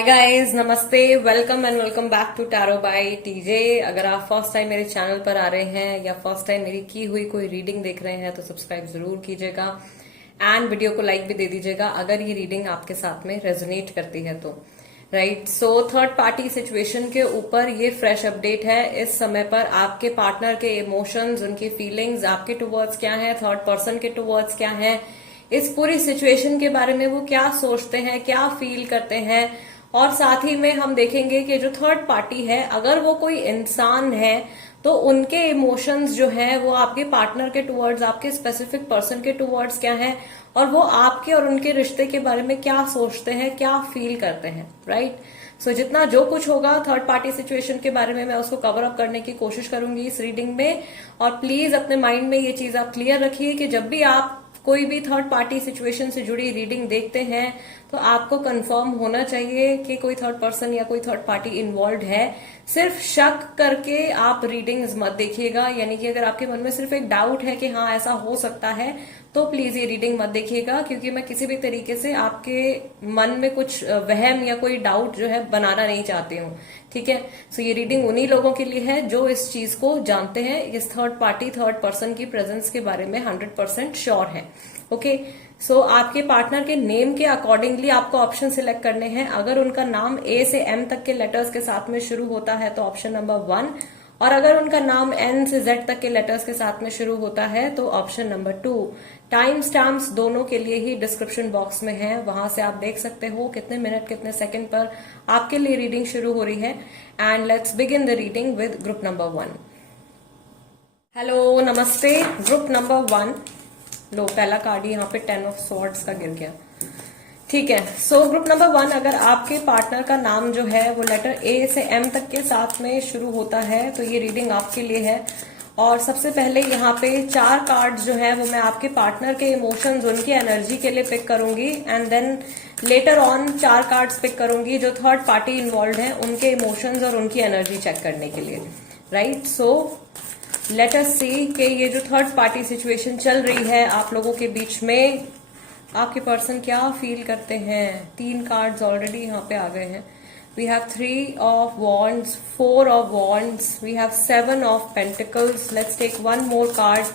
हाय guys, नमस्ते, welcome and welcome back to tarot by TJ. अगर आप फर्स्ट टाइम मेरे चैनल पर आ रहे हैं या फर्स्ट टाइम मेरी की हुई कोई रीडिंग देख रहे हैं तो सब्सक्राइब जरूर कीजिएगा एंड वीडियो को लाइक भी दे दीजिएगा अगर ये रीडिंग आपके साथ में रेजोनेट करती है तो। Right, so third party situation के ऊपर ये फ्रेश अपडेट है। इस समय पर आपके पार्टनर के इमोशंस, उनकी फीलिंग्स आपके टुवर्ड्स क्या है, थर्ड पर्सन के टुवर्ड्स क्या है, इस पूरी सिचुएशन के बारे में वो क्या सोचते हैं, क्या फील करते हैं। और साथ ही में हम देखेंगे कि जो थर्ड पार्टी है, अगर वो कोई इंसान है तो उनके इमोशंस जो है वो आपके पार्टनर के टुवर्ड्स, आपके स्पेसिफिक पर्सन के टुवर्ड्स क्या है, और वो आपके और उनके रिश्ते के बारे में क्या सोचते हैं, क्या फील करते हैं। राइट, सो जितना जो कुछ होगा थर्ड पार्टी सिचुएशन के बारे में मैं उसको कवर अप करने की कोशिश करूंगी इस रीडिंग में। और प्लीज अपने माइंड में ये चीज आप क्लियर रखिए कि जब भी आप कोई भी थर्ड पार्टी सिचुएशन से जुड़ी रीडिंग देखते हैं तो आपको कंफर्म होना चाहिए कि कोई थर्ड पर्सन या कोई थर्ड पार्टी इन्वॉल्व है। सिर्फ शक करके आप रीडिंग्स मत देखिएगा, यानी कि अगर आपके मन में सिर्फ एक डाउट है कि हाँ ऐसा हो सकता है तो प्लीज ये रीडिंग मत देखिएगा, क्योंकि मैं किसी भी तरीके से आपके मन में कुछ वहम या कोई डाउट जो है बनाना नहीं चाहती हूँ। ठीक है, सो ये रीडिंग उन्हीं लोगों के लिए है जो इस चीज को जानते हैं, इस थर्ड पार्टी थर्ड पर्सन की प्रेजेंस के बारे में 100% श्योर है। ओके, सो आपके पार्टनर के नेम के अकॉर्डिंगली आपको ऑप्शन सिलेक्ट करने हैं। अगर उनका नाम ए से एम तक के लेटर्स के साथ में शुरू होता है तो ऑप्शन नंबर 1, और अगर उनका नाम एन से जेड तक के लेटर्स के साथ में शुरू होता है तो ऑप्शन नंबर 2। टाइम स्टैम्प्स दोनों के लिए ही डिस्क्रिप्शन बॉक्स में है, वहां से आप देख सकते हो कितने मिनट कितने सेकंड पर आपके लिए रीडिंग शुरू हो रही है। And let's begin the reading with group number 1। Hello, नमस्ते, ग्रुप नंबर 1। लो, पहला कार्ड यहाँ पे 10 ऑफ स्वॉर्ड्स का गिर गया। ठीक है, सो ग्रुप नंबर 1, अगर आपके पार्टनर का नाम जो है वो लेटर ए से एम तक के साथ में शुरू होता है तो ये रीडिंग आपके लिए है। और सबसे पहले यहाँ पे 4 कार्ड्स जो है वो मैं आपके पार्टनर के इमोशंस, उनकी एनर्जी के लिए पिक करूंगी and then later on 4 cards pick करूंगी जो थर्ड पार्टी इन्वॉल्व है, उनके इमोशंस और उनकी एनर्जी चेक करने के लिए। राइट, सो लेट अस सी कि ये जो थर्ड पार्टी सिचुएशन चल रही है आप लोगों के बीच में, आपके पर्सन क्या फील करते हैं। 3 कार्ड्स ऑलरेडी यहाँ पे आ गए हैं। We have 3 of wands, 4 of wands, we have 7 of pentacles. Let's take 1 more card.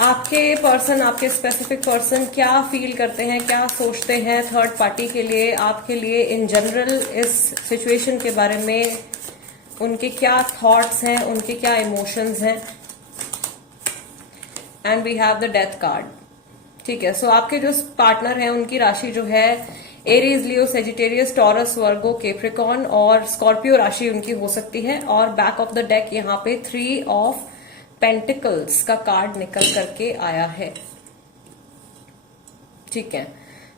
आपके पर्सन, आपके स्पेसिफिक पर्सन क्या फील करते हैं, क्या सोचते हैं थर्ड पार्टी के लिए, आपके लिए इन जनरल इस सिचुएशन के बारे में, उनके क्या थॉट्स हैं, उनके क्या इमोशंस हैं। And we have the death card. ठीक है, सो आपके जो पार्टनर हैं उनकी राशि जो है एरीज, लियो, सेजिटेरियस, टॉरस, वर्गो, कैप्रिकॉर्न और स्कॉर्पियो राशि उनकी हो सकती है। और बैक ऑफ द डेक यहाँ पे 3 ऑफ पेंटिकल्स का कार्ड निकल करके आया है। ठीक है,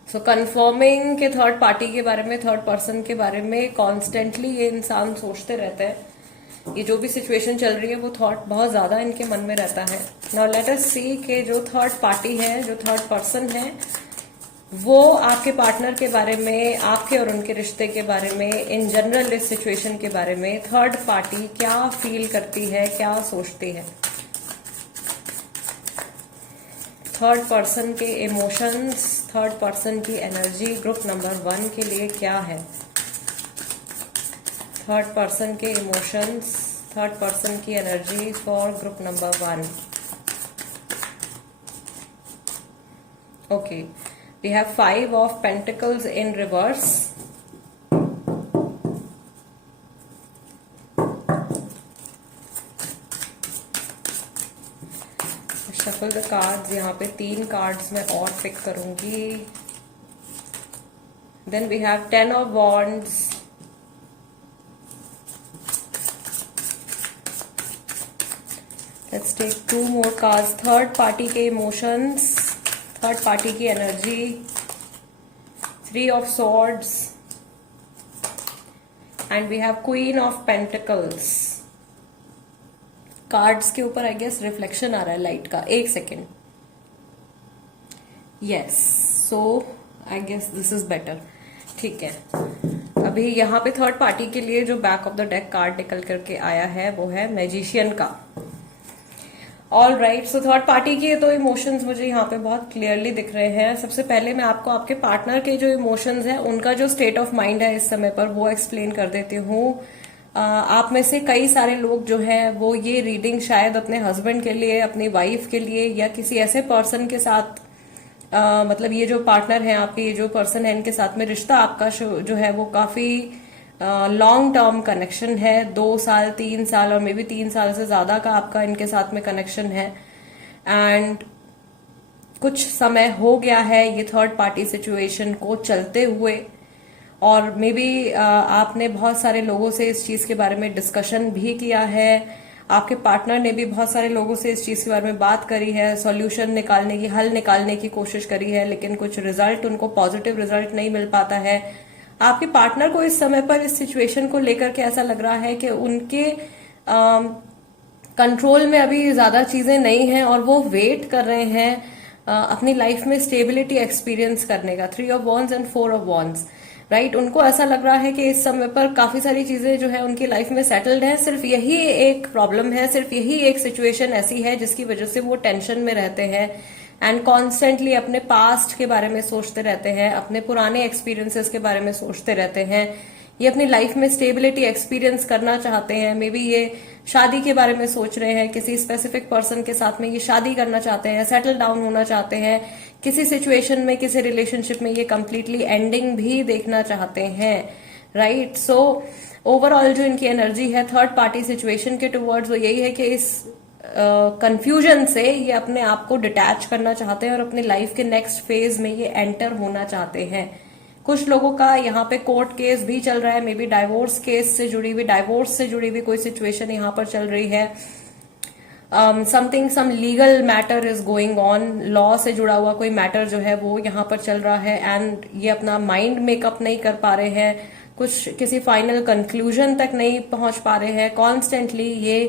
सो कंफर्मिंग के थर्ड पार्टी के बारे में, थर्ड पर्सन के बारे में कॉन्स्टेंटली ये इंसान सोचते रहते हैं। ये जो भी सिचुएशन चल रही है वो थॉट बहुत ज्यादा इनके मन में रहता है। नाउ लेट अस सी कि जो थर्ड पार्टी है, जो थर्ड पर्सन है, वो आपके पार्टनर के बारे में, आपके और उनके रिश्ते के बारे में, इन जनरल इस सिचुएशन के बारे में थर्ड पार्टी क्या फील करती है, क्या सोचती है। थर्ड पर्सन के इमोशंस, थर्ड पर्सन की एनर्जी ग्रुप नंबर 1 के लिए क्या है। थर्ड पर्सन के इमोशंस, थर्ड पर्सन की energy for group number 1। Okay, we have 5 of pentacles in reverse. Shuffle the cards. यहाँ पे 3 कार्ड्स मैं और पिक करूंगी। Then we have 10 of wands, let's take 2 more cards. Third party के emotions, third party की energy, 3 of swords and we have queen of pentacles. Cards के ऊपर I guess reflection आ रहा है लाइट का, 1 second. Yes, so I guess this is better. ठीक है, अभी यहाँ पे थर्ड पार्टी के लिए जो back of the deck card निकल करके आया है वो है मैजिशियन का। All right, so third party के तो इमोशंस मुझे यहाँ पे बहुत क्लियरली दिख रहे हैं। सबसे पहले मैं आपको आपके पार्टनर के जो इमोशंस हैं उनका जो स्टेट ऑफ माइंड है इस समय पर वो एक्सप्लेन कर देती हूँ। आप में से कई सारे लोग जो हैं वो ये रीडिंग शायद अपने हस्बैंड के लिए, अपनी वाइफ के लिए या किसी ऐसे पर्सन के साथ मतलब ये जो पार्टनर है आपके, ये जो पर्सन है, इनके साथ में रिश्ता आपका जो है वो काफी लॉन्ग टर्म कनेक्शन है। 2 साल 3 साल और मे बी 3 साल से ज्यादा का आपका इनके साथ में कनेक्शन है। एंड कुछ समय हो गया है ये थर्ड पार्टी सिचुएशन को चलते हुए, और मे बी आपने बहुत सारे लोगों से इस चीज के बारे में डिस्कशन भी किया है। आपके पार्टनर ने भी बहुत सारे लोगों से इस चीज के बारे में बात करी है, सॉल्यूशन निकालने की, हल निकालने की कोशिश करी है, लेकिन कुछ रिजल्ट, उनको पॉजिटिव रिजल्ट नहीं मिल पाता है। आपके पार्टनर को इस समय पर इस सिचुएशन को लेकर के ऐसा लग रहा है कि उनके कंट्रोल में अभी ज्यादा चीजें नहीं हैं और वो वेट कर रहे हैं अपनी लाइफ में स्टेबिलिटी एक्सपीरियंस करने का। 3 of wands and 4 of wands, right. उनको ऐसा लग रहा है कि इस समय पर काफी सारी चीजें जो है उनकी लाइफ में सेटल्ड है। सिर्फ यही एक प्रॉब्लम है, सिर्फ यही एक सिचुएशन ऐसी है जिसकी वजह से वो टेंशन में रहते हैं एंड कॉन्स्टेंटली अपने पास्ट के बारे में सोचते रहते हैं, अपने पुराने एक्सपीरियंसेस के बारे में सोचते रहते हैं। ये अपनी लाइफ में स्टेबिलिटी एक्सपीरियंस करना चाहते हैं। मे बी ये शादी के बारे में सोच रहे हैं, किसी स्पेसिफिक पर्सन के साथ में ये शादी करना चाहते हैं, सेटल डाउन होना चाहते हैं। किसी सिचुएशन में, किसी रिलेशनशिप में ये कंप्लीटली एंडिंग भी देखना चाहते हैं, राइट। सो ओवरऑल जो इनकी एनर्जी है थर्ड पार्टी सिचुएशन के टुवर्ड्स वो यही है कि इस कंफ्यूजन से ये अपने आप को डिटैच करना चाहते हैं और अपनी लाइफ के नेक्स्ट फेज में ये एंटर होना चाहते हैं। कुछ लोगों का यहाँ पे कोर्ट केस भी चल रहा है, मे बी डाइवोर्स केस से जुड़ी हुई, डाइवोर्स से जुड़ी हुई कोई सिचुएशन यहाँ पर चल रही है। Some legal matter is going on, law से जुड़ा हुआ कोई मैटर जो है वो यहाँ पर चल रहा है एंड ये अपना माइंड मेकअप नहीं कर पा रहे हैं, कुछ किसी फाइनल कंक्लूजन तक नहीं पहुंच पा रहे हैं। कॉन्स्टेंटली ये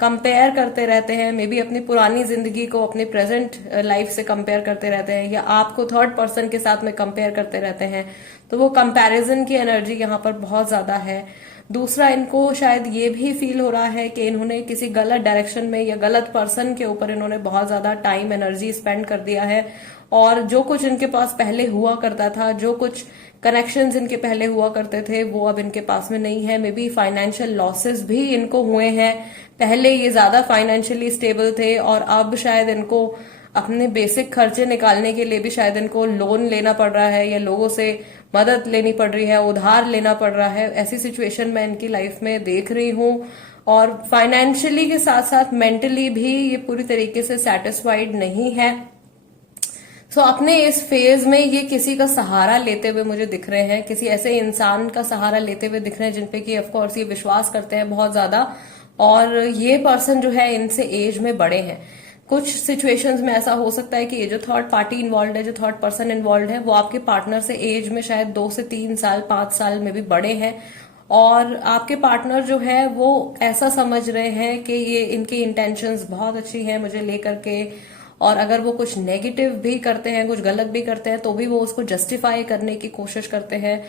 कंपेयर करते रहते हैं, मे बी अपनी पुरानी जिंदगी को अपनी प्रेजेंट लाइफ से कंपेयर करते रहते हैं या आपको थर्ड पर्सन के साथ में कंपेयर करते रहते हैं। तो वो कंपैरिजन की एनर्जी यहाँ पर बहुत ज्यादा है। दूसरा, इनको शायद ये भी फील हो रहा है कि इन्होंने किसी गलत डायरेक्शन में या गलत पर्सन के ऊपर इन्होंने बहुत ज्यादा टाइम एनर्जी स्पेंड कर दिया है और जो कुछ इनके पास पहले हुआ करता था, जो कुछ कनेक्शंस इनके पहले हुआ करते थे वो अब इनके पास में नहीं है। मे बी फाइनेंशियल लॉसेस भी इनको हुए हैं। पहले ये ज्यादा फाइनेंशियली स्टेबल थे और अब शायद इनको अपने बेसिक खर्चे निकालने के लिए भी शायद इनको लोन लेना पड़ रहा है या लोगों से मदद लेनी पड़ रही है, उधार लेना पड़ रहा है। ऐसी सिचुएशन मैं इनकी लाइफ में देख रही हूँ और फाइनेंशियली के साथ साथ मेंटली भी ये पूरी तरीके से सेटिस्फाइड नहीं है। सो अपने इस फेज में ये किसी का सहारा लेते हुए मुझे दिख रहे हैं, किसी ऐसे इंसान का सहारा लेते हुए दिख रहे हैं जिनपे कि ऑफकोर्स ये विश्वास करते हैं बहुत ज्यादा, और ये पर्सन जो है इनसे एज में बड़े हैं। कुछ सिचुएशंस में ऐसा हो सकता है कि ये जो थर्ड पार्टी इन्वॉल्व है, जो थर्ड पर्सन इन्वॉल्व है, वो आपके पार्टनर से एज में शायद 2 से 3 साल 5 साल में भी बड़े हैं और आपके पार्टनर जो है वो ऐसा समझ रहे हैं कि ये इनकी इंटेंशंस बहुत अच्छी हैं मुझे लेकर के, और अगर वो कुछ नेगेटिव भी करते हैं, कुछ गलत भी करते हैं तो भी वो उसको जस्टिफाई करने की कोशिश करते हैं।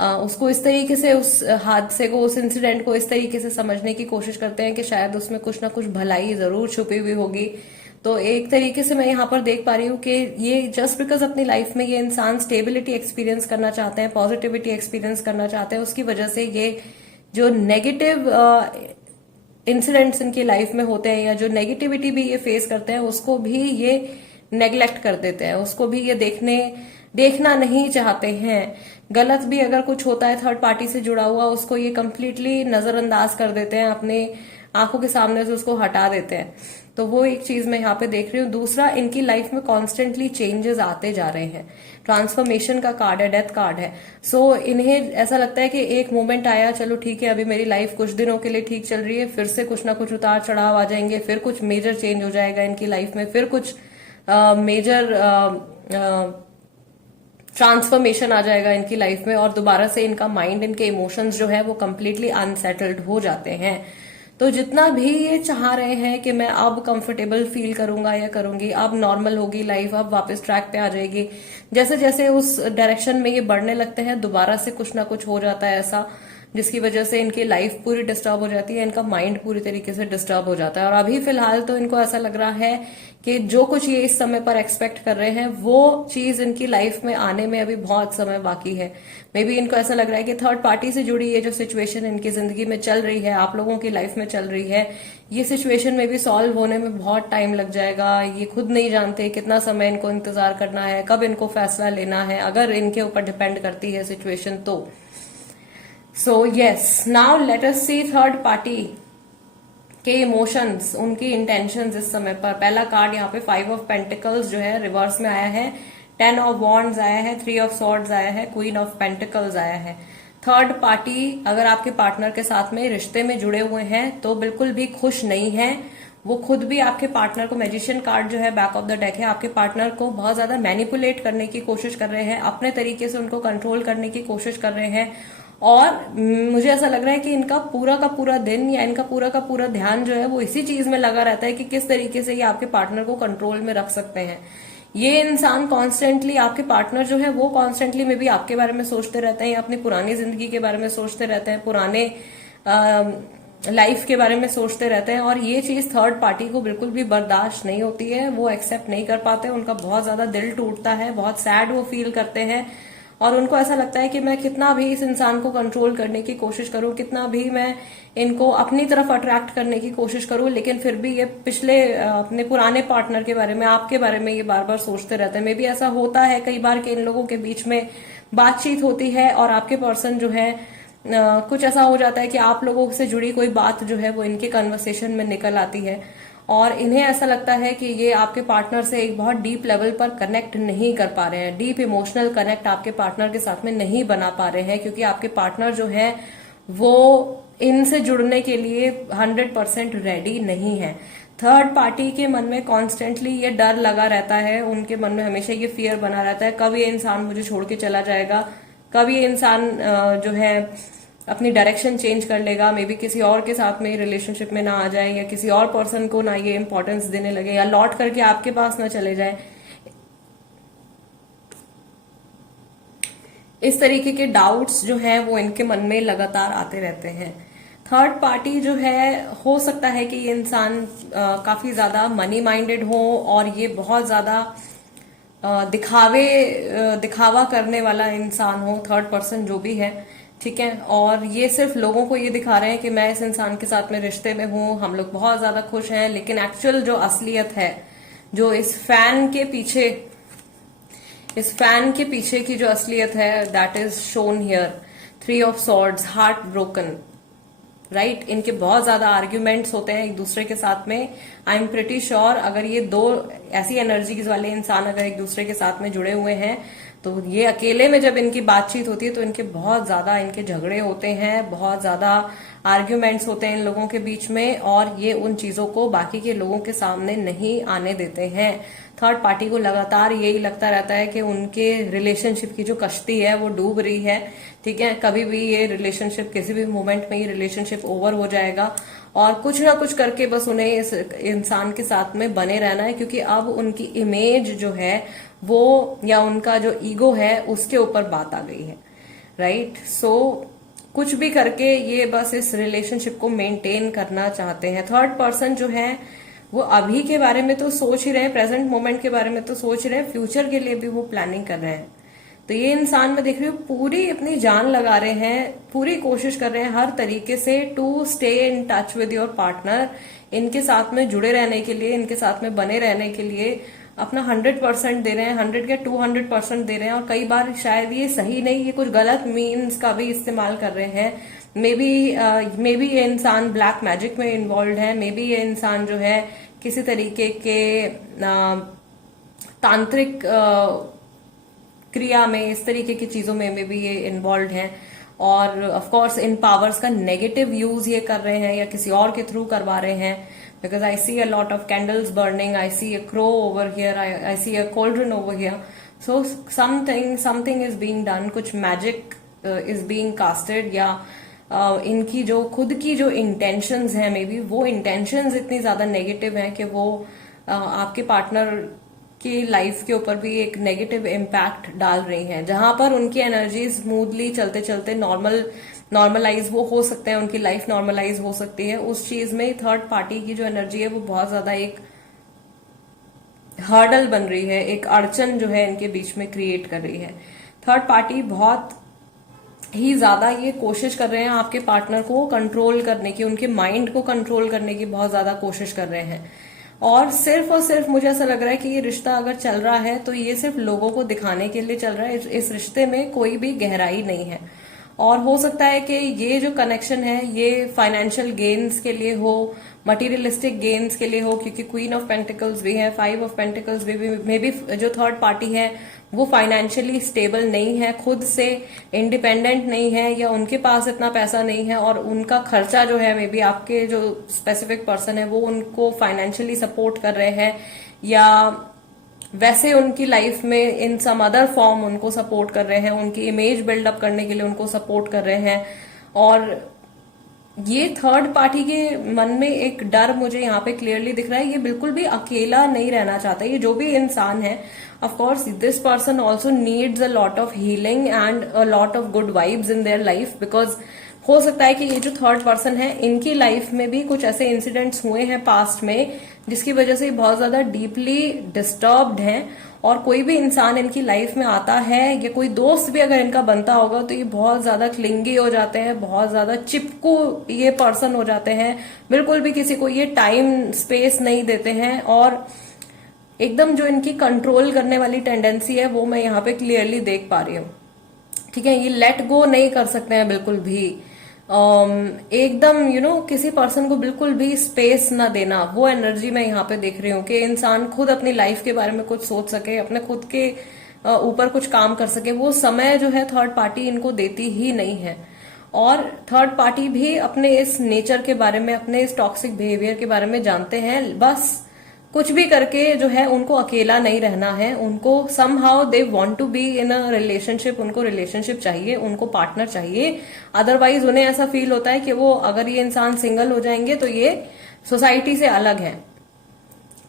उसको इस तरीके से, उस हादसे को, उस इंसिडेंट को इस तरीके से समझने की कोशिश करते हैं कि शायद उसमें कुछ ना कुछ भलाई जरूर छुपी हुई होगी। तो एक तरीके से मैं यहाँ पर देख पा रही हूँ कि ये जस्ट बिकॉज अपनी लाइफ में ये इंसान स्टेबिलिटी एक्सपीरियंस करना चाहते हैं, पॉजिटिविटी एक्सपीरियंस करना चाहते हैं, उसकी वजह से ये जो नेगेटिव इंसिडेंट्स इनकी लाइफ में होते हैं या जो नेगेटिविटी भी ये फेस करते हैं उसको भी ये नेग्लेक्ट कर देते हैं, उसको भी ये देखना नहीं चाहते हैं। गलत भी अगर कुछ होता है थर्ड पार्टी से जुड़ा हुआ, उसको ये कंप्लीटली नजरअंदाज कर देते हैं, अपने आंखों के सामने से उसको हटा देते हैं। तो वो एक चीज मैं यहाँ पे देख रही हूँ। दूसरा, इनकी लाइफ में कॉन्स्टेंटली चेंजेस आते जा रहे हैं। ट्रांसफॉर्मेशन का कार्ड है, डेथ कार्ड है। सो इन्हें ऐसा लगता है कि एक मोमेंट आया, चलो ठीक है अभी मेरी लाइफ कुछ दिनों के लिए ठीक चल रही है, फिर से कुछ ना कुछ उतार चढ़ाव आ जाएंगे, फिर कुछ मेजर चेंज हो जाएगा इनकी लाइफ में, फिर कुछ मेजर ट्रांसफॉर्मेशन आ जाएगा इनकी लाइफ में और दोबारा से इनका माइंड, इनके इमोशंस जो है वो कंप्लीटली अनसेटल्ड हो जाते हैं। तो जितना भी ये चाह रहे हैं कि मैं अब कंफर्टेबल फील करूंगा या करूंगी, अब नॉर्मल होगी लाइफ, अब वापस ट्रैक पे आ जाएगी, जैसे जैसे उस डायरेक्शन में ये बढ़ने लगते हैं दोबारा से कुछ ना कुछ हो जाता है ऐसा जिसकी वजह से इनकी लाइफ पूरी डिस्टर्ब हो जाती है, इनका माइंड पूरी तरीके से डिस्टर्ब हो जाता है। और अभी फिलहाल तो इनको ऐसा लग रहा है कि जो कुछ ये इस समय पर एक्सपेक्ट कर रहे हैं वो चीज इनकी लाइफ में आने में अभी बहुत समय बाकी है। मे बी इनको ऐसा लग रहा है कि थर्ड पार्टी से जुड़ी ये जो सिचुएशन इनकी जिंदगी में चल रही है, आप लोगों की लाइफ में चल रही है, ये सिचुएशन में भी सॉल्व होने में बहुत टाइम लग जाएगा। ये खुद नहीं जानते कितना समय इनको इंतजार करना है, कब इनको फैसला लेना है, अगर इनके ऊपर डिपेंड करती है सिचुएशन तो। So yes, now let us see third party के इमोशंस, उनकी इंटेंशंस इस समय पर। पहला कार्ड यहाँ पे 5 ऑफ पेंटिकल्स जो है रिवर्स में आया है, 10 ऑफ वॉन्ड्स आया है, 3 ऑफ सॉर्ड्स आया है, क्वीन ऑफ पेंटिकल्स आया है। थर्ड पार्टी अगर आपके पार्टनर के साथ में रिश्ते में जुड़े हुए हैं तो बिल्कुल भी खुश नहीं है। वो खुद भी आपके पार्टनर को, मैजिशियन कार्ड जो है बैक ऑफ द डेक है, आपके पार्टनर को बहुत ज्यादा मैनिपुलेट करने की कोशिश कर रहे हैं, अपने तरीके से उनको कंट्रोल करने की कोशिश कर रहे हैं। और मुझे ऐसा लग रहा है कि इनका पूरा का पूरा दिन या इनका पूरा का पूरा ध्यान जो है वो इसी चीज में लगा रहता है कि किस तरीके से ये आपके पार्टनर को कंट्रोल में रख सकते हैं। ये इंसान कॉन्स्टेंटली, आपके पार्टनर जो है वो कॉन्स्टेंटली में भी आपके बारे में सोचते रहते हैं, अपनी पुरानी जिंदगी के बारे में सोचते रहते हैं, पुराने लाइफ के बारे में सोचते रहते हैं। और ये चीज थर्ड पार्टी को बिल्कुल भी बर्दाश्त नहीं होती है, वो एक्सेप्ट नहीं कर पाते, उनका बहुत ज्यादा दिल टूटता है, बहुत सैड वो फील करते हैं। और उनको ऐसा लगता है कि मैं कितना भी इस इंसान को कंट्रोल करने की कोशिश करूं, कितना भी मैं इनको अपनी तरफ अट्रैक्ट करने की कोशिश करूं, लेकिन फिर भी ये पिछले अपने पुराने पार्टनर के बारे में, आपके बारे में ये बार बार सोचते रहते हैं। मे बी ऐसा होता है कई बार कि इन लोगों के बीच में बातचीत होती है और आपके पर्सन जो है कुछ ऐसा हो जाता है कि आप लोगों से जुड़ी कोई बात जो है वो इनके कन्वर्सेशन में निकल आती है और इन्हें ऐसा लगता है कि ये आपके पार्टनर से एक बहुत डीप लेवल पर कनेक्ट नहीं कर पा रहे हैं, डीप इमोशनल कनेक्ट आपके पार्टनर के साथ में नहीं बना पा रहे हैं, क्योंकि आपके पार्टनर जो है वो इनसे जुड़ने के लिए 100% रेडी नहीं है। थर्ड पार्टी के मन में कॉन्स्टेंटली ये डर लगा रहता है, उनके मन में हमेशा ये फियर बना रहता है, कब ये इंसान मुझे छोड़ के चला जाएगा, कब ये इंसान जो है अपनी डायरेक्शन चेंज कर लेगा, मे बी किसी और के साथ में रिलेशनशिप में ना आ जाए, या किसी और पर्सन को ना ये इंपॉर्टेंस देने लगे, या लौट करके आपके पास ना चले जाए। इस तरीके के डाउट्स जो हैं वो इनके मन में लगातार आते रहते हैं। थर्ड पार्टी जो है, हो सकता है कि ये इंसान काफी ज्यादा मनी माइंडेड हो और ये बहुत ज्यादा दिखावा करने वाला इंसान हो, थर्ड पर्सन जो भी है, ठीक है। और ये सिर्फ लोगों को ये दिखा रहे हैं कि मैं इस इंसान के साथ में रिश्ते में हूं, हम लोग बहुत ज्यादा खुश हैं, लेकिन एक्चुअल जो असलियत है, जो इस फैन के पीछे की जो असलियत है, that is shown here. 3 of swords, heart broken, right. इनके बहुत ज्यादा आर्ग्यूमेंट्स होते हैं एक दूसरे के साथ में। आई एम प्रिटी श्योर अगर ये दो ऐसी एनर्जीज वाले इंसान अगर एक दूसरे के साथ में जुड़े हुए हैं तो ये अकेले में जब इनकी बातचीत होती है तो इनके बहुत ज्यादा इनके झगड़े होते हैं, बहुत ज्यादा आर्ग्यूमेंट्स होते हैं इन लोगों के बीच में, और ये उन चीजों को बाकी के लोगों के सामने नहीं आने देते हैं। थर्ड पार्टी को लगातार यही लगता रहता है कि उनके रिलेशनशिप की जो कश्ती है वो डूब रही है, ठीक है। कभी भी ये रिलेशनशिप, किसी भी मोमेंट में ये रिलेशनशिप ओवर हो जाएगा और कुछ ना कुछ करके बस उन्हें इस इंसान के साथ में बने रहना है, क्योंकि अब उनकी इमेज जो है वो, या उनका जो ईगो है उसके ऊपर बात आ गई है, राइट। सो कुछ भी करके ये बस इस रिलेशनशिप को मेंटेन करना चाहते हैं। थर्ड पर्सन जो है वो अभी के बारे में तो सोच ही रहे हैं, प्रेजेंट मोमेंट के बारे में तो सोच रहे हैं, फ्यूचर के लिए भी वो प्लानिंग कर रहे हैं। तो ये इंसान मैं देख रही हूँ पूरी अपनी जान लगा रहे हैं, पूरी कोशिश कर रहे हैं हर तरीके से to stay in touch with your partner. इनके साथ में जुड़े रहने के लिए, इनके साथ में बने रहने के लिए अपना 100% दे रहे हैं, 100 या 200% दे रहे हैं। और कई बार शायद ये सही नहीं, ये कुछ गलत मीन्स का भी इस्तेमाल कर रहे हैं। मे बी ये इंसान ब्लैक मैजिक में इन्वॉल्व है, मे बी ये इंसान जो है किसी तरीके के तांत्रिक क्रिया में, इस तरीके की चीजों में मे बी ये इन्वॉल्व हैं। और ऑफ कोर्स इन पावर्स का नेगेटिव यूज ये कर रहे हैं या किसी और के थ्रू करवा रहे हैं, because I see a lot of candles burning, I see a crow over here, I see a cauldron over here. So something is being done, कुछ मैजिक इज बीइंग कास्टेड, या इनकी जो खुद की जो इंटेंशंस हैं, मे बी वो intentions इतनी ज्यादा नेगेटिव हैं कि वो आपके पार्टनर की लाइफ के ऊपर भी एक नेगेटिव इम्पैक्ट डाल रही हैं, जहां पर उनकी एनर्जी स्मूथली चलते चलते नॉर्मलाइज वो हो सकते हैं, उनकी लाइफ नॉर्मलाइज हो सकती है। उस चीज में थर्ड पार्टी की जो एनर्जी है वो बहुत ज्यादा एक हर्डल बन रही है, एक अड़चन जो है इनके बीच में क्रिएट कर रही है। थर्ड पार्टी बहुत ही ज्यादा ये कोशिश कर रहे हैं आपके पार्टनर को कंट्रोल करने की, उनके माइंड को कंट्रोल करने की बहुत ज्यादा कोशिश कर रहे हैं। और सिर्फ मुझे ऐसा लग रहा है कि ये रिश्ता अगर चल रहा है तो ये सिर्फ लोगों को दिखाने के लिए चल रहा है। इस रिश्ते में कोई भी गहराई नहीं है। और हो सकता है कि ये जो कनेक्शन है ये फाइनेंशियल गेन्स के लिए हो, मटीरियलिस्टिक गेन्स के लिए हो, क्योंकि क्वीन ऑफ पेंटिकल्स भी है, 5 ऑफ पेंटिकल्स भी मे बी जो थर्ड पार्टी है वो फाइनेंशियली स्टेबल नहीं है, खुद से इंडिपेंडेंट नहीं है, या उनके पास इतना पैसा नहीं है और उनका खर्चा जो है मे बी आपके जो स्पेसिफिक पर्सन है वो उनको फाइनेंशियली सपोर्ट कर रहे हैं, या वैसे उनकी लाइफ में इन सम अदर फॉर्म उनको सपोर्ट कर रहे हैं, उनकी इमेज बिल्डअप करने के लिए उनको सपोर्ट कर रहे हैं। और ये थर्ड पार्टी के मन में एक डर मुझे यहाँ पे क्लियरली दिख रहा है, ये बिल्कुल भी अकेला नहीं रहना चाहता। ये जो भी इंसान है, of course this person also needs a lot of healing and a lot of good vibes in their life, because हो सकता है कि ये जो थर्ड पर्सन है इनकी लाइफ में भी कुछ ऐसे इंसिडेंट्स हुए हैं पास्ट में जिसकी वजह से बहुत ज्यादा डीपली डिस्टर्ब्ड हैं। और कोई भी इंसान इनकी लाइफ में आता है या कोई दोस्त भी अगर इनका बनता होगा तो ये बहुत ज्यादा क्लिंगी हो जाते हैं, बहुत ज्यादा चिपकू ये पर्सन हो जाते हैं, बिल्कुल भी किसी को ये टाइम स्पेस नहीं देते हैं। और एकदम जो इनकी कंट्रोल करने वाली टेंडेंसी है वो मैं यहाँ पे क्लियरली देख पा रही हूँ। ठीक है, ये लेट गो नहीं कर सकते हैं बिल्कुल भी। एकदम किसी पर्सन को बिल्कुल भी स्पेस ना देना, वो एनर्जी मैं यहाँ पे देख रही हूँ कि इंसान खुद अपनी लाइफ के बारे में कुछ सोच सके, अपने खुद के ऊपर कुछ काम कर सके, वो समय जो है थर्ड पार्टी इनको देती ही नहीं है। और थर्ड पार्टी भी अपने इस नेचर के बारे में, अपने इस टॉक्सिक बिहेवियर के बारे में जानते हैं। बस कुछ भी करके जो है उनको अकेला नहीं रहना है, उनको somehow they want to be in a relationship, उनको रिलेशनशिप चाहिए, उनको पार्टनर चाहिए। अदरवाइज उन्हें ऐसा फील होता है कि वो अगर ये इंसान सिंगल हो जाएंगे तो ये सोसाइटी से अलग है।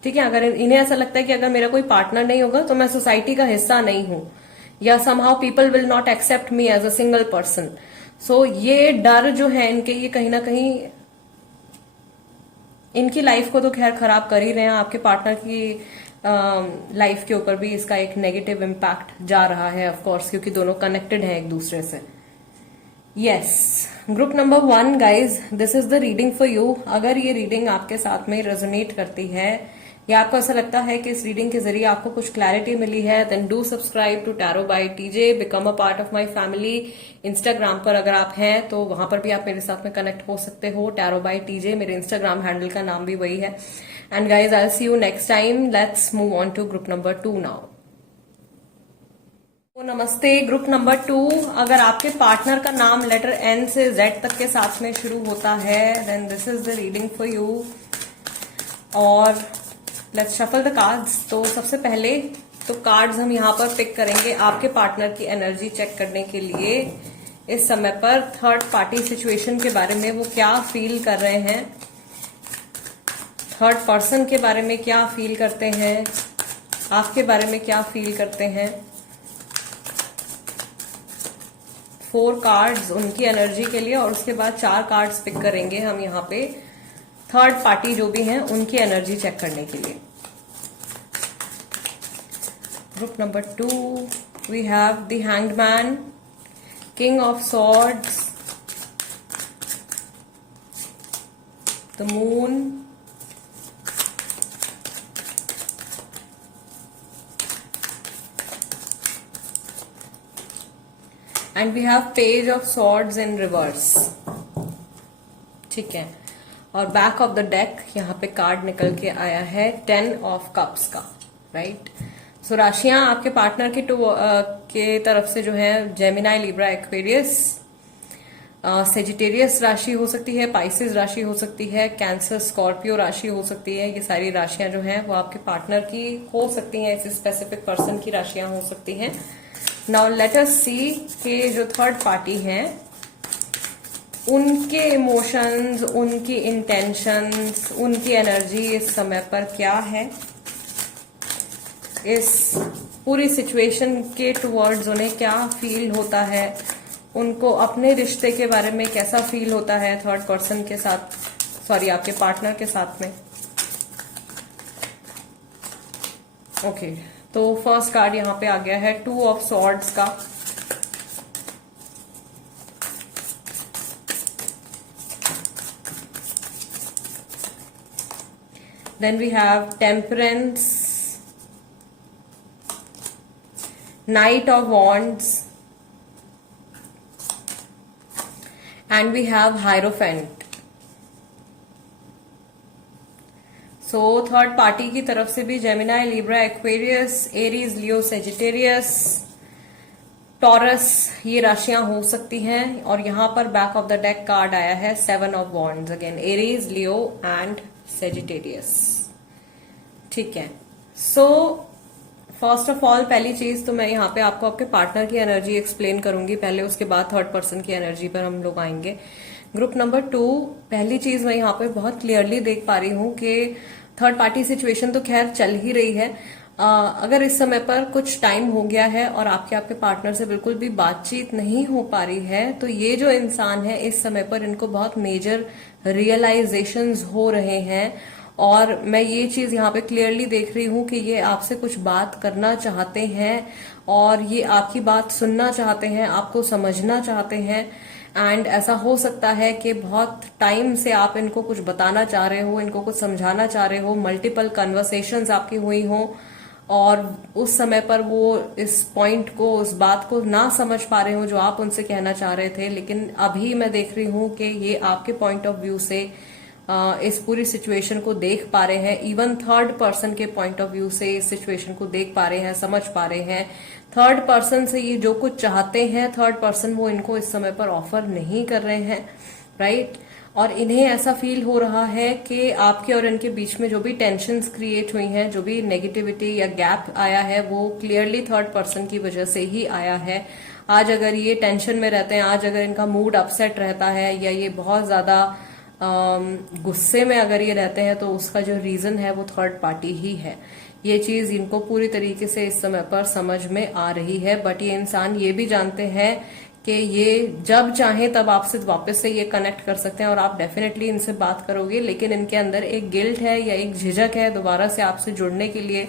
ठीक है, अगर इन्हें ऐसा लगता है कि अगर मेरा कोई पार्टनर नहीं होगा तो मैं सोसाइटी का हिस्सा नहीं हूं, या somehow people will not accept me as a single person. So ये डर जो है इनके, ये कहीं ना कहीं इनकी लाइफ को तो खैर खराब कर ही रहे हैं, आपके पार्टनर की लाइफ के ऊपर भी इसका एक नेगेटिव इम्पैक्ट जा रहा है ऑफ कोर्स, क्योंकि दोनों कनेक्टेड हैं एक दूसरे से। Yes, group number 1 guys, this is the reading for you. अगर ये रीडिंग आपके साथ में रेजोनेट करती है या आपको ऐसा लगता है कि इस रीडिंग के जरिए आपको कुछ क्लैरिटी मिली है, then do subscribe to tarot by TJ, become a part of my family. Instagram पर अगर आप हैं तो वहां पर भी आप मेरे साथ में कनेक्ट हो सकते हो, टैरो बाय टीजे, मेरे इंस्टाग्राम हैंडल का नाम भी वही है। And guys, I see you next time. Let's move on to group number 2 now. नमस्ते ग्रुप नंबर 2। अगर आपके पार्टनर का नाम लेटर एन से जेड तक के साथ में शुरू होता है, then this is the reading for you. और लेट्स शफल द कार्ड्स। तो सबसे पहले तो कार्ड्स हम यहाँ पर पिक करेंगे आपके पार्टनर की एनर्जी चेक करने के लिए। इस समय पर थर्ड पार्टी सिचुएशन के बारे में वो क्या फील कर रहे हैं, थर्ड पर्सन के बारे में क्या फील करते हैं, आपके बारे में क्या फील करते हैं। 4 कार्ड्स उनकी एनर्जी के लिए, और उसके बाद 4 कार्ड्स पिक करेंगे हम यहाँ पे थर्ड पार्टी जो भी हैं उनकी एनर्जी चेक करने के लिए। Group number 2 we have the hanged man, king of swords, the moon, and we have page of swords in reverse. ठीक है, और बैक ऑफ द डेक यहाँ पे कार्ड निकल के आया है 10 ऑफ कप्स का, राइट। सो राशियां आपके पार्टनर के तरफ से जो है जेमिनाई, लिब्रा, एक्वेरियस, सेजिटेरियस राशि हो सकती है, पाइसेस राशि हो सकती है, कैंसर, स्कॉर्पियो राशि हो सकती है। ये सारी राशियां जो हैं वो आपके पार्टनर की हो सकती हैं, इस स्पेसिफिक पर्सन की राशियां हो सकती हैं। नाउ लेट अस सी के जो थर्ड पार्टी हैं उनके इमोशंस, उनकी इंटेंशंस, उनकी एनर्जी इस समय पर क्या है। इस पूरी सिचुएशन के टुवर्ड्स उन्हें क्या फील होता है, उनको अपने रिश्ते के बारे में कैसा फील होता है थर्ड पर्सन के साथ, सॉरी आपके पार्टनर के साथ में। ओके, तो फर्स्ट कार्ड यहाँ पे आ गया है 2 ऑफ सॉर्ड्स का। Then we have Temperance, Knight of Wands, and we have Hierophant. So third party की तरफ से भी जेमिनाई, लिब्रा, एक्वेरियस, एरीज, लियो, सेजिटेरियस, टॉरस ये राशियां हो सकती हैं। और यहां पर back of the deck card आया है 7 of wands, again Aries, Leo and Sagittarius. ठीक है, सो फर्स्ट ऑफ ऑल पहली चीज तो मैं यहाँ पे आपको आपके पार्टनर की एनर्जी एक्सप्लेन करूंगी पहले, उसके बाद थर्ड पर्सन की एनर्जी पर हम लोग आएंगे। ग्रुप नंबर 2, पहली चीज मैं यहाँ पे बहुत क्लियरली देख पा रही हूँ कि थर्ड पार्टी सिचुएशन तो खैर चल ही रही है। अगर इस समय पर कुछ टाइम हो गया है और आपके पार्टनर से बिल्कुल भी बातचीत नहीं हो पा रही है, तो ये जो इंसान है इस समय पर इनको बहुत मेजर रियलाइजेशंस हो रहे हैं। और मैं ये चीज यहाँ पे क्लियरली देख रही हूँ कि ये आपसे कुछ बात करना चाहते हैं और ये आपकी बात सुनना चाहते हैं, आपको समझना चाहते हैं। एंड ऐसा हो सकता है कि बहुत टाइम से आप इनको कुछ बताना चाह रहे हो, इनको कुछ समझाना चाह रहे हो, मल्टीपल कन्वर्सेशंस आपकी हुई हो और उस समय पर वो इस पॉइंट को, उस बात को ना समझ पा रहे हो जो आप उनसे कहना चाह रहे थे। लेकिन अभी मैं देख रही हूँ कि ये आपके पॉइंट ऑफ व्यू से इस पूरी सिचुएशन को देख पा रहे हैं। इवन थर्ड पर्सन के पॉइंट ऑफ व्यू से इस सिचुएशन को देख पा रहे हैं, समझ पा रहे हैं। थर्ड पर्सन से ये जो कुछ चाहते हैं थर्ड पर्सन वो इनको इस समय पर ऑफर नहीं कर रहे हैं, राइट। और इन्हें ऐसा फील हो रहा है कि आपके और इनके बीच में जो भी टेंशन्स क्रिएट हुई हैं, जो भी नेगेटिविटी या गैप आया है, वो क्लियरली थर्ड पर्सन की वजह से ही आया है। आज अगर ये टेंशन में रहते हैं, आज अगर इनका मूड अपसेट रहता है या ये बहुत ज्यादा गुस्से में अगर ये रहते हैं, तो उसका जो रीजन है वो थर्ड पार्टी ही है। ये चीज इनको पूरी तरीके से इस समय पर समझ में आ रही है। बट ये इंसान ये भी जानते हैं कि ये जब चाहे तब आपसे वापस से ये कनेक्ट कर सकते हैं और आप डेफिनेटली इनसे बात करोगे। लेकिन इनके अंदर एक गिल्ट है या एक झिझक है दोबारा से आपसे जुड़ने के लिए,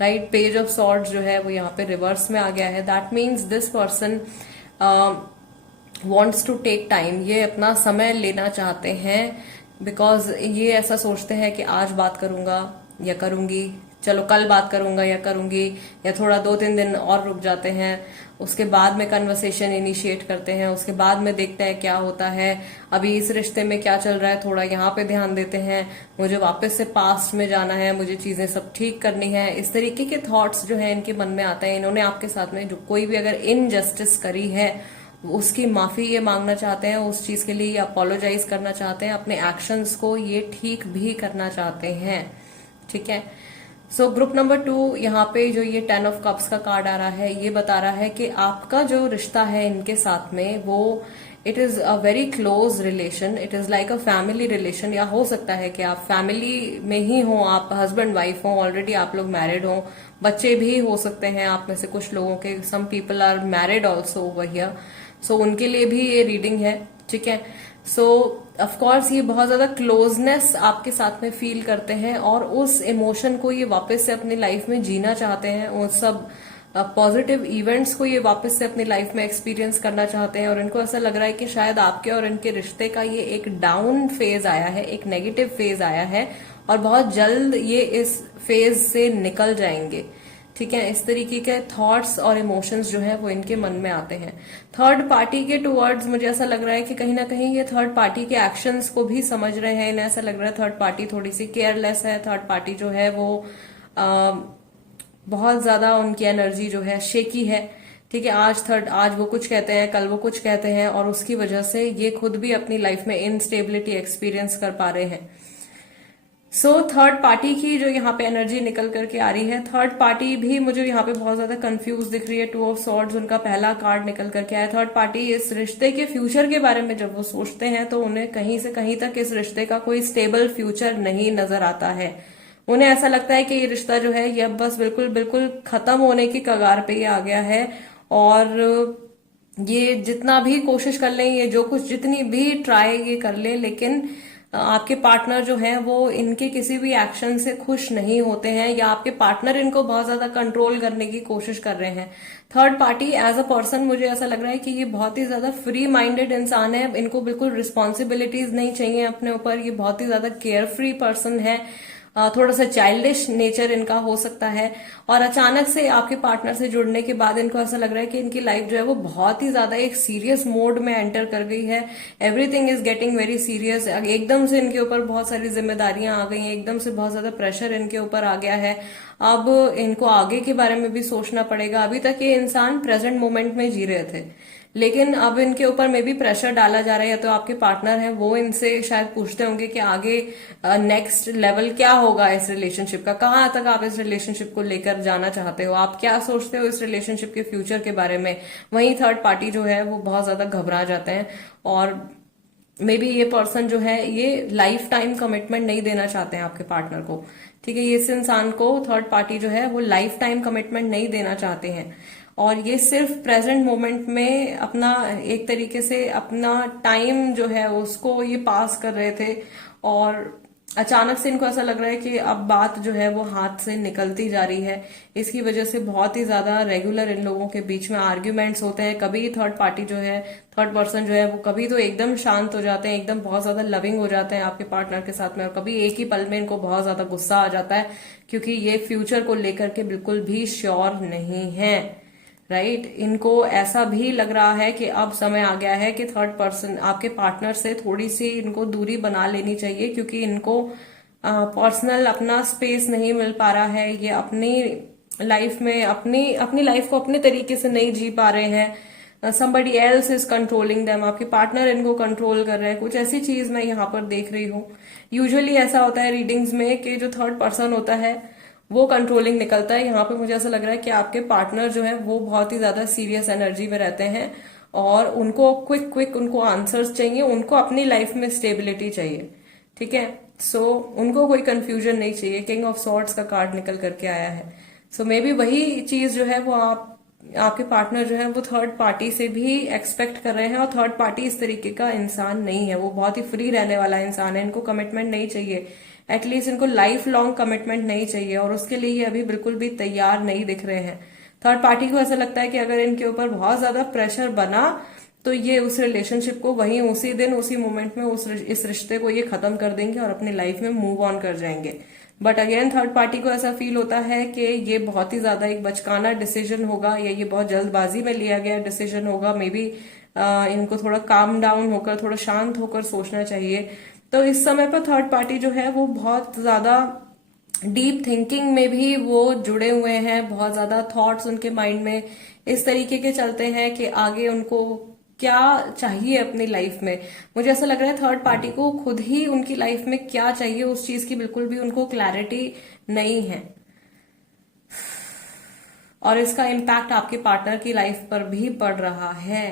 राइट। पेज ऑफ सॉर्ड्स जो है वो यहाँ पे रिवर्स में आ गया है। That means this person wants to take time, ये अपना समय लेना चाहते हैं। बिकॉज ये ऐसा सोचते हैं कि आज बात करूंगा या करूंगी, चलो कल बात करूंगा या करूंगी, या थोड़ा 2-3 दिन और रुक जाते हैं, उसके बाद में कन्वर्सेशन इनिशिएट करते हैं, उसके बाद में देखते हैं क्या होता है, अभी इस रिश्ते में क्या चल रहा है थोड़ा यहाँ पे ध्यान देते हैं, मुझे वापस से पास्ट में जाना है, मुझे चीजें सब ठीक करनी है। इस तरीके के थॉट्स जो है इनके मन में आते हैं। इन्होंने आपके साथ में जो कोई भी अगर इनजस्टिस करी है उसकी माफी ये मांगना चाहते हैं, उस चीज के लिए ये अपोलोजाइज करना चाहते हैं, अपने एक्शंस को ये ठीक भी करना चाहते हैं, ठीक है। सो ग्रुप नंबर 2 यहाँ पे जो ये 10 ऑफ कप्स का कार्ड आ रहा है, ये बता रहा है कि आपका जो रिश्ता है इनके साथ में वो it is a very close relation, it is like a family relation. या हो सकता है कि आप फैमिली में ही हो, आप हस्बैंड वाइफ हो, ऑलरेडी आप लोग मैरिड हो, बच्चे भी हो सकते हैं आप में से कुछ लोगों के, some people are married also over here. So उनके लिए भी ये रीडिंग है, ठीक है। सो ऑफकोर्स ये बहुत ज्यादा क्लोजनेस आपके साथ में फील करते हैं और उस इमोशन को ये वापस से अपनी लाइफ में जीना चाहते हैं, उन सब पॉजिटिव इवेंट्स को ये वापस से अपनी लाइफ में एक्सपीरियंस करना चाहते हैं। और इनको ऐसा लग रहा है कि शायद आपके और इनके रिश्ते का ये एक डाउन फेज आया है, एक नेगेटिव फेज आया है और बहुत जल्द ये इस फेज से निकल जाएंगे, ठीक है। इस तरीके के थॉट्स और इमोशंस जो है वो इनके मन में आते हैं। थर्ड पार्टी के टुवर्ड्स मुझे ऐसा लग रहा है कि कहीं ना कहीं ये थर्ड पार्टी के एक्शंस को भी समझ रहे हैं। इन्हें ऐसा लग रहा है थर्ड पार्टी थोड़ी सी केयरलेस है, थर्ड पार्टी जो है वो बहुत ज्यादा उनकी एनर्जी जो है शेकी है, ठीक है। आज वो कुछ कहते हैं, कल वो कुछ कहते हैं और उसकी वजह से ये खुद भी अपनी लाइफ में इनस्टेबिलिटी एक्सपीरियंस कर पा रहे हैं। सो थर्ड पार्टी की जो यहाँ पे एनर्जी निकल करके आ रही है, थर्ड पार्टी भी मुझे यहाँ पे बहुत ज्यादा कंफ्यूज दिख रही है। 2 ऑफ सॉर्ड्स उनका पहला कार्ड निकल करके आया। थर्ड पार्टी इस रिश्ते के फ्यूचर के बारे में जब वो सोचते हैं तो उन्हें कहीं से कहीं तक इस रिश्ते का कोई स्टेबल फ्यूचर नहीं नजर आता है। उन्हें ऐसा लगता है कि ये रिश्ता जो है ये अब बस बिल्कुल बिल्कुल खत्म होने की कगार पे ही आ गया है। और ये जितना भी कोशिश कर लें, ये जो कुछ जितनी भी ट्राई ये कर ले, लेकिन आपके पार्टनर जो हैं वो इनके किसी भी एक्शन से खुश नहीं होते हैं, या आपके पार्टनर इनको बहुत ज्यादा कंट्रोल करने की कोशिश कर रहे हैं। Third party as a person मुझे ऐसा लग रहा है कि ये बहुत ही ज्यादा फ्री माइंडेड इंसान है, इनको बिल्कुल रिस्पॉन्सिबिलिटीज नहीं चाहिए अपने ऊपर, ये बहुत ही ज्यादा केयर फ्री पर्सन है। थोड़ा सा चाइल्डिश नेचर इनका हो सकता है। और अचानक से आपके पार्टनर से जुड़ने के बाद इनको ऐसा लग रहा है कि इनकी लाइफ जो है वो बहुत ही ज्यादा एक सीरियस मोड में एंटर कर गई है। Everything is getting very serious. एकदम से इनके ऊपर बहुत सारी जिम्मेदारियां आ गई हैं, एकदम से बहुत ज्यादा प्रेशर इनके ऊपर आ गया है। अब इनको आगे के बारे में भी सोचना पड़ेगा। अभी तक ये इंसान प्रेजेंट मोमेंट में जी रहे थे, लेकिन अब इनके ऊपर में भी प्रेशर डाला जा रहा है। या तो आपके पार्टनर हैं वो इनसे शायद पूछते होंगे कि आगे नेक्स्ट लेवल क्या होगा इस रिलेशनशिप का, कहाँ तक आप इस रिलेशनशिप को लेकर जाना चाहते हो, आप क्या सोचते हो इस रिलेशनशिप के फ्यूचर के बारे में। वहीं थर्ड पार्टी जो है वो बहुत ज्यादा घबरा जाते हैं, और मे बी ये पर्सन जो है ये लाइफ टाइम कमिटमेंट नहीं देना चाहते हैं आपके पार्टनर को। ठीक है, ये इस इंसान को थर्ड पार्टी जो है वो लाइफ टाइम कमिटमेंट नहीं देना चाहते हैं, और ये सिर्फ प्रेजेंट मोमेंट में अपना एक तरीके से अपना टाइम जो है उसको ये पास कर रहे थे। और अचानक से इनको ऐसा लग रहा है कि अब बात जो है वो हाथ से निकलती जा रही है। इसकी वजह से बहुत ही ज्यादा रेगुलर इन लोगों के बीच में आर्ग्यूमेंट्स होते हैं। कभी थर्ड पार्टी जो है, थर्ड पर्सन जो है वो कभी तो एकदम शांत हो जाते हैं, एकदम बहुत ज्यादा लविंग हो जाते हैं आपके पार्टनर के साथ में, और कभी एक ही पल में इनको बहुत ज्यादा गुस्सा आ जाता है, क्योंकि ये फ्यूचर को लेकर के बिल्कुल भी श्योर नहीं है। राइट, इनको ऐसा भी लग रहा है कि अब समय आ गया है कि थर्ड पर्सन आपके पार्टनर से थोड़ी सी इनको दूरी बना लेनी चाहिए, क्योंकि इनको पर्सनल अपना स्पेस नहीं मिल पा रहा है। ये अपनी लाइफ में अपनी अपनी लाइफ को अपने तरीके से नहीं जी पा रहे हैं। somebody else is controlling them, आपके पार्टनर इनको कंट्रोल कर रहे हैं, कुछ ऐसी चीज मैं यहाँ पर देख रही हूँ। यूजुअली ऐसा होता है रीडिंग्स में कि जो थर्ड पर्सन होता है वो कंट्रोलिंग निकलता है। यहाँ पे मुझे ऐसा लग रहा है कि आपके पार्टनर जो है वो बहुत ही ज्यादा सीरियस एनर्जी में रहते हैं, और उनको क्विक क्विक उनको आंसर्स चाहिए, उनको अपनी लाइफ में स्टेबिलिटी चाहिए। ठीक है, सो उनको कोई कंफ्यूजन नहीं चाहिए। किंग ऑफ सॉर्ड्स का कार्ड निकल करके आया है। सो मे बी वही चीज जो है वो आपके पार्टनर जो है वो थर्ड पार्टी से भी एक्सपेक्ट कर रहे हैं, और थर्ड पार्टी इस तरीके का इंसान नहीं है, वो बहुत ही फ्री रहने वाला इंसान है। इनको कमिटमेंट नहीं चाहिए, एटलीस्ट इनको लाइफ लॉन्ग कमिटमेंट नहीं चाहिए, और उसके लिए ये अभी बिल्कुल भी तैयार नहीं दिख रहे हैं। थर्ड पार्टी को ऐसा लगता है कि अगर इनके ऊपर बहुत ज्यादा प्रेशर बना तो ये उस रिलेशनशिप को वहीं उसी दिन उसी मोमेंट में इस रिश्ते को ये खत्म कर देंगे और अपनी लाइफ में मूव ऑन कर जाएंगे। बट अगेन थर्ड पार्टी को ऐसा फील होता है कि ये बहुत ही ज्यादा एक बचकाना डिसीजन होगा, या ये बहुत जल्दबाजी में लिया गया डिसीजन होगा। मे बी इनको थोड़ा काम डाउन होकर, थोड़ा शांत होकर सोचना चाहिए। तो इस समय पर थर्ड पार्टी जो है वो बहुत ज्यादा डीप थिंकिंग में भी वो जुड़े हुए हैं। बहुत ज्यादा थॉट्स उनके माइंड में इस तरीके के चलते हैं कि आगे उनको क्या चाहिए अपनी लाइफ में। मुझे ऐसा लग रहा है थर्ड पार्टी को खुद ही उनकी लाइफ में क्या चाहिए उस चीज की बिल्कुल भी उनको क्लैरिटी नहीं है, और इसका इम्पैक्ट आपके पार्टनर की लाइफ पर भी पड़ रहा है।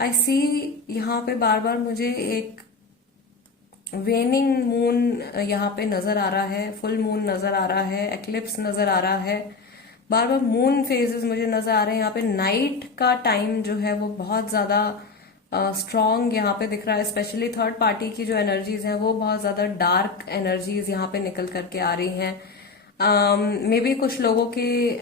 आई सी यहाँ पे बार बार मुझे एक वेनिंग मून यहाँ पे नजर आ रहा है, फुल मून नजर आ रहा है, एक्लिप्स नजर आ रहा है, बार बार मून फेजेस मुझे नजर आ रहे हैं। यहाँ पे नाइट का टाइम जो है वो बहुत ज्यादा स्ट्रॉन्ग यहाँ पे दिख रहा है। स्पेशली थर्ड पार्टी की जो एनर्जीज हैं वो बहुत ज्यादा डार्क एनर्जीज यहाँ पे निकल करके आ रही हैं। मे बी कुछ लोगों की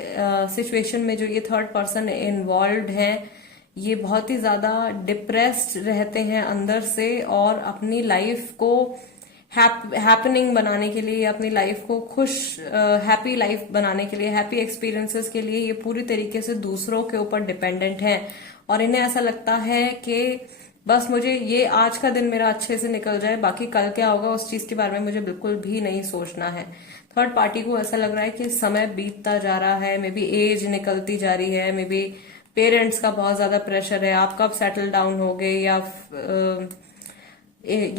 सिचुएशन में जो ये थर्ड पर्सन इन्वॉल्व है ये बहुत ही ज्यादा डिप्रेस्ड रहते हैं अंदर से, और अपनी लाइफ को हैपनिंग बनाने के लिए, अपनी लाइफ को खुश हैप्पी लाइफ बनाने के लिए, हैप्पी एक्सपीरियंसेस के लिए ये पूरी तरीके से दूसरों के ऊपर डिपेंडेंट हैं। और इन्हें ऐसा लगता है कि बस मुझे ये आज का दिन मेरा अच्छे से निकल जाए, बाकी कल क्या होगा उस चीज के बारे में मुझे बिल्कुल भी नहीं सोचना है। थर्ड पार्टी को ऐसा लग रहा है कि समय बीतता जा रहा है, मे बी एज निकलती जा रही है, मे बी पेरेंट्स का बहुत ज्यादा प्रेशर है, आप कब सेटल डाउन हो गए, या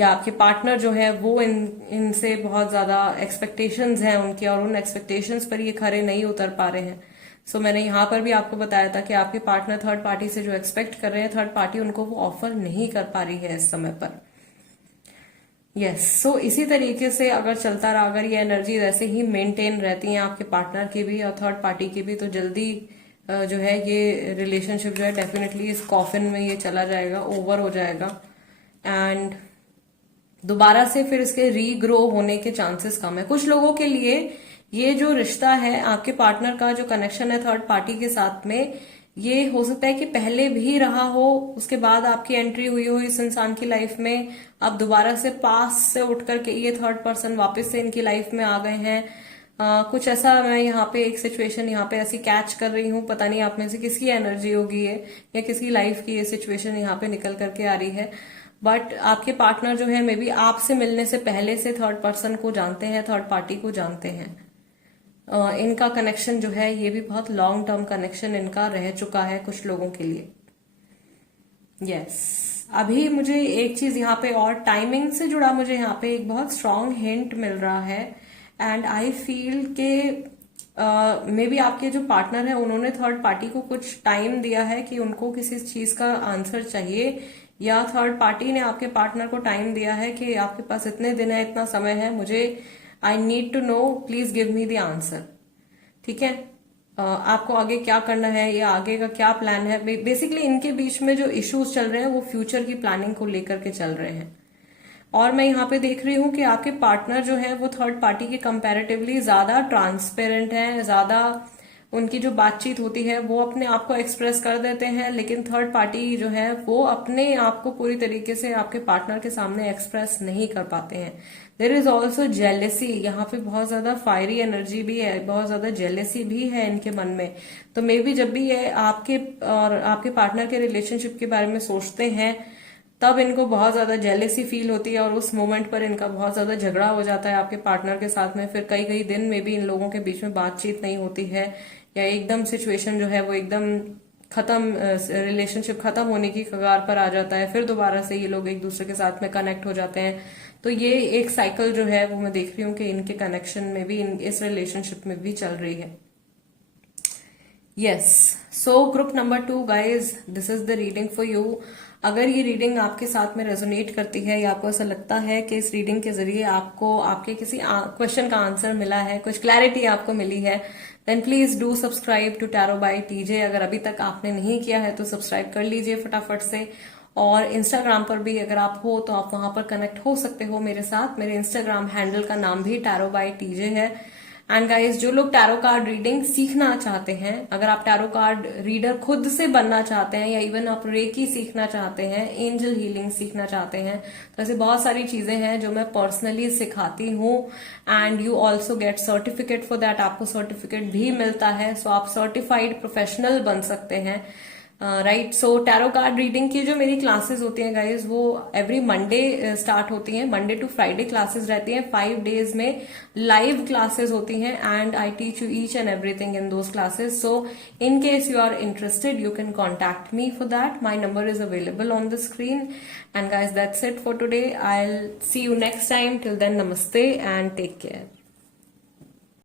आपके पार्टनर जो है वो इनसे बहुत ज्यादा एक्सपेक्टेशंस हैं उनकी, और उन एक्सपेक्टेशंस पर ये खरे नहीं उतर पा रहे हैं। सो मैंने यहाँ पर भी आपको बताया था कि आपके पार्टनर थर्ड पार्टी से जो एक्सपेक्ट कर रहे हैं, थर्ड पार्टी उनको वो ऑफर नहीं कर पा रही है इस समय पर। यस, सो इसी तरीके से अगर चलता रहा, अगर ये एनर्जी ऐसे ही मेंटेन रहती है आपके पार्टनर की भी और थर्ड पार्टी की भी, तो जल्दी जो है ये रिलेशनशिप जो है डेफिनेटली इस कॉफिन में ये चला जाएगा, ओवर हो जाएगा एंड दोबारा से फिर इसके रीग्रो होने के चांसेस कम है। कुछ लोगों के लिए ये जो रिश्ता है, आपके पार्टनर का जो कनेक्शन है थर्ड पार्टी के साथ में, ये हो सकता है कि पहले भी रहा हो, उसके बाद आपकी एंट्री हुई हो इस इंसान की लाइफ में, अब दोबारा से पास से उठ करके ये थर्ड पर्सन वापस से इनकी लाइफ में आ गए हैं। कुछ ऐसा मैं यहाँ पे एक सिचुएशन यहाँ पे ऐसी कैच कर रही हूँ, पता नहीं आप में से किसकी एनर्जी होगी ये, या किसकी लाइफ की ये सिचुएशन यहाँ पे निकल करके आ रही है। बट आपके पार्टनर जो है मे बी आपसे मिलने से पहले से थर्ड पर्सन को जानते हैं, थर्ड पार्टी को जानते हैं। इनका कनेक्शन जो है ये भी बहुत लॉन्ग टर्म कनेक्शन इनका रह चुका है कुछ लोगों के लिए। यस, अभी मुझे एक चीज यहाँ पे और टाइमिंग से जुड़ा मुझे यहाँ पे एक बहुत स्ट्रांग हिंट मिल रहा है एंड आई फील के मे बी आपके जो पार्टनर है उन्होंने थर्ड पार्टी को कुछ टाइम दिया है कि उनको किसी चीज का आंसर चाहिए, या थर्ड पार्टी ने आपके पार्टनर को टाइम दिया है कि आपके पास इतने दिन है, इतना समय है, मुझे I need to know, please give me the answer. ठीक है, आपको आगे क्या करना है या आगे का क्या प्लान है। बेसिकली इनके बीच में जो इश्यूज चल रहे हैं वो फ्यूचर की प्लानिंग को लेकर के चल रहे हैं। और मैं यहाँ पे देख रही हूँ कि आपके पार्टनर जो है वो थर्ड पार्टी के कंपैरेटिवली ज्यादा ट्रांसपेरेंट है, ज्यादा उनकी जो बातचीत होती है वो अपने आप को एक्सप्रेस कर देते हैं, लेकिन थर्ड पार्टी जो है वो अपने आप को पूरी तरीके से आपके पार्टनर के सामने एक्सप्रेस नहीं कर पाते हैं। देर इज ऑल्सो जेलेसी, यहाँ पे बहुत ज्यादा फायरी एनर्जी भी है, बहुत ज्यादा जेलेसी भी है इनके मन में। तो मे बी जब भी ये आपके और आपके पार्टनर के रिलेशनशिप के बारे में सोचते हैं तब इनको बहुत ज्यादा जेलेसी फील होती है और उस मोमेंट पर इनका बहुत ज्यादा झगड़ा हो जाता है आपके पार्टनर के साथ में। फिर कई कई दिन में भी इन लोगों के बीच में बातचीत नहीं होती है, या एकदम सिचुएशन जो है वो एकदम खत्म, रिलेशनशिप खत्म होने की कगार पर आ जाता है, फिर दोबारा से ये लोग एक दूसरे के साथ में कनेक्ट हो जाते हैं। तो ये एक साइकिल जो है वो मैं देख रही हूँ कि इनके कनेक्शन में भी, इस रिलेशनशिप में भी चल रही है। Yes, so group number 2 guys, this is the reading for you. अगर ये रीडिंग आपके साथ में रेजोनेट करती है या आपको ऐसा लगता है कि इस रीडिंग के जरिए आपको आपके किसी क्वेश्चन का आंसर मिला है, कुछ क्लैरिटी आपको मिली है, then please do subscribe to tarot by TJ. अगर अभी तक आपने नहीं किया है तो सब्सक्राइब कर लीजिए फटाफट से। और इंस्टाग्राम पर भी अगर आप हो तो आप वहां पर कनेक्ट हो सकते हो मेरे साथ। मेरे इंस्टाग्राम हैंडल का नाम भी टैरो बाय टीजे है। एंड गाइस, जो लोग टैरो कार्ड रीडिंग सीखना चाहते हैं, अगर आप टैरो कार्ड रीडर खुद से बनना चाहते हैं, या इवन आप रेकी सीखना चाहते हैं, एंजल हीलिंग सीखना चाहते हैं, तो ऐसे बहुत सारी चीजें हैं जो मैं पर्सनली सिखाती हूँ। And you also get certificate for that, आपको सर्टिफिकेट भी मिलता है। सो आप सर्टिफाइड प्रोफेशनल बन सकते हैं। राइट, सो टैरो कार्ड रीडिंग की जो मेरी क्लासेस होती हैं गाइज, वो एवरी मंडे स्टार्ट होती हैं। मंडे टू फ्राइडे क्लासेस रहती हैं, 5 डेज में लाइव क्लासेस होती हैं and I teach you each and everything in those classes. So in case you are interested you can contact me for that. My number is available on the screen. And guys, that's it for today. I will see you next time. Till then, नमस्ते and take care.